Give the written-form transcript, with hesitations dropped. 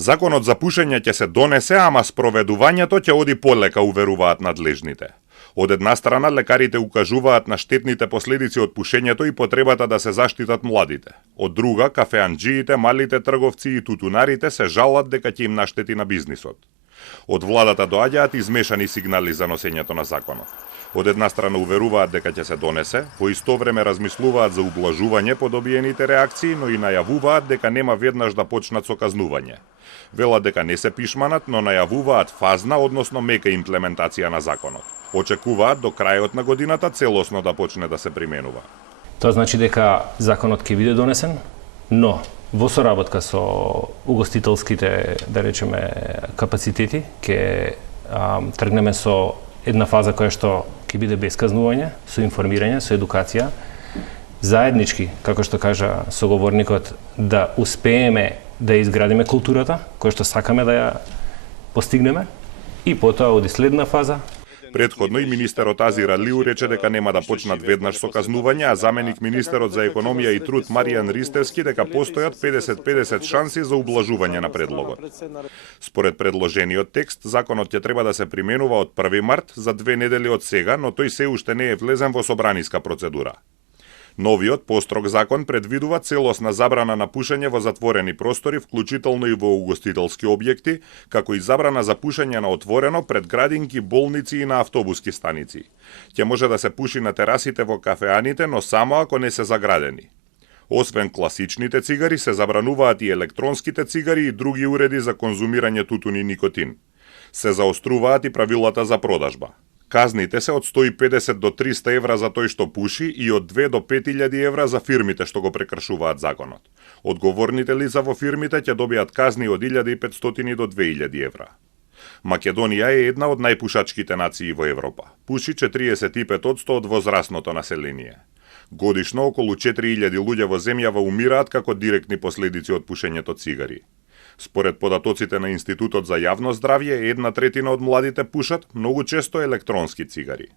Законот за пушење ќе се донесе, ама спроведувањето ќе оди полека, уверуваат надлежните. Од една страна, лекарите укажуваат на штетните последици од пушењето и потребата да се заштитат младите. Од друга, кафеанџиите, малите трговци и тутунарите се жалат дека ќе им наштети на бизнисот. Од владата доаѓаат измешани сигнали за носењето на законот. Од една страна уверуваат дека ќе се донесе, во исто време размислуваат за ублажување по добиените реакции, но и најавуваат дека нема веднаш да почнат со казнување. Велат дека не се пишманат, но најавуваат фазна, односно мека имплементација на законот. Очекуваат до крајот на годината целосно да почне да се применува. Тоа значи дека законот ќе биде донесен, но во соработка со угостителските, да речеме, капацитети, ќе тргнеме со една фаза која што ќе биде без казнување, со информирање, со едукација, заеднички, како што кажа соговорникот, да успееме да изградиме културата, која што сакаме да ја постигнеме, и потоа оди следна фаза. Предходно и министерот Азир Алиу рече дека нема да почнат веднаш со казнување, а заменик министерот за економија и труд Маријан Ристевски дека постојат 50-50 шанси за ублажување на предлогот. Според предложениот текст, законот ќе треба да се применува од 1 март за 2 недели од сега, но тој се уште не е влезен во собраниска процедура. Новиот построг закон предвидува целосна забрана на пушење во затворени простори, вклучително и во угостителски објекти, како и забрана за пушење на отворено пред градинки, болници и на автобуски станици. Ќе може да се пуши на терасите во кафеаните, но само ако не се заградени. Освен класичните цигари, се забрануваат и електронските цигари и други уреди за конзумирање тутун и никотин. Се заоструваат и правилата за продажба. Казните се од 150 до 300 евра за тој што пуши и од 2 до 5000 евра за фирмите што го прекршуваат законот. Одговорните лица во фирмите ќе добијат казни од 1500 до 2000 евра. Македонија е една од најпушачките нации во Европа. Пуши 45% од возрастното население. Годишно околу 4000 луѓе во земјава умираат како директни последици од пушењето цигари. Според податоците на Институтот за јавно здравје, 1/3 од младите пушат, многу често електронски цигари.